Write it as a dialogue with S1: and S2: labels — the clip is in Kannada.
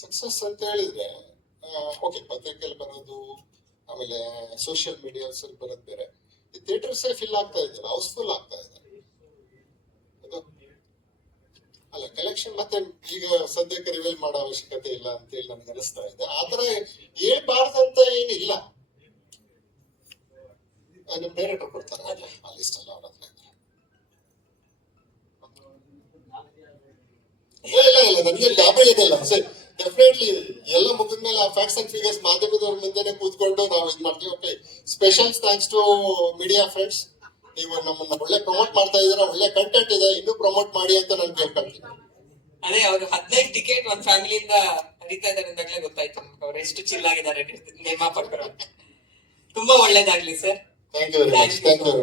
S1: ಸಕ್ಸಸ್ ಅಂತ ಹೇಳಿದ್ರೆ ಓಕೆ ಪತ್ರಿಕೆಯಲ್ಲಿ ಬರೋದು, ಆಮೇಲೆ ಸೋಷಿಯಲ್ ಮೀಡಿಯಾಸ್ ಅಲ್ಲಿ ಬರೋದು ಬೇರೆ. ಈ ಸೇಫ್ ಫಿಲ್ ಆಗ್ತಾ ಇದೆಯಲ್ಲ ಹೌಸ್ಫುಲ್ ಆಗ್ತಾ ಇದೆ. ಅಲ್ಲ ಕಲೆಕ್ಷನ್ ಮತ್ತೆ ಈಗ ಸದ್ಯಕ್ಕೆ ರಿವೀಲ್ ಮಾಡೋ ಅವಶ್ಯಕತೆ ಇಲ್ಲ ಅಂತ ಹೇಳಿ ನನಗೆ ಅನಿಸ್ತಾ ಇದೆ. ಆತರ ಹೇಳ್ಬಾರ್ದಂತ ಏನಿಲ್ಲ. ನಿಮ್ ಡೈರೆಕ್ಟರ್ ಕೊಡ್ತಾರೆ ಆ ಲಿಸ್ಟ್ ಹತ್ರ ಇಲ್ಲ ಇಲ್ಲ ಇಲ್ಲ ನನಗೆ ಗಾಬರಿ ಇದೆಲ್ಲ ಸರಿ. ಡೆಫಿನೆಟ್ಲಿ ಎಲ್ಲ ಮುಗಿದ್ಮೇಲೆ ಆ ಫ್ಯಾಕ್ಟ್ಸ್ ಅಂಡ್ ಫಿಗರ್ಸ್ ಮಾಧ್ಯಮದವ್ರ ಮುಂದೆನೆ ಕೂತ್ಕೊಂಡು ನಾವು ಇದು ಮಾಡ್ತೀವಿ. Okay special thanks to media friends ನೀವು ನಮ್ಮನ್ನ ಒಳ್ಳೆ ಪ್ರಮೋಟ್ ಮಾಡ್ತಾ ಇದ್ದೀರಾ ಒಳ್ಳೆ ಕಂಟೆಂಟ್ ಇದೆ ಇನ್ನೂ ಪ್ರಮೋಟ್ ಮಾಡಿ ಅಂತ ನಾನು ಕೇಳ್ಕೊಳ್ತೀನಿ.
S2: ಅದೇ ಅವರು ಹದಿನೈದು ಟಿಕೆಟ್ ಒಂದ್ ಫ್ಯಾಮಿಲಿಯಿಂದ ಹರಿತಾ ಇದ್ದಾರೆ ಅಂದಾಗಲೇ ಗೊತ್ತಾಯ್ತು. ಅವ್ರು ಎಷ್ಟು ಚಿಲ್ ಆಗಿದ್ದಾರೆ ನೇಮಾಪಕರು ತುಂಬಾ ಒಳ್ಳೇದಾಗ್ಲಿ sir
S1: thank you very much thank you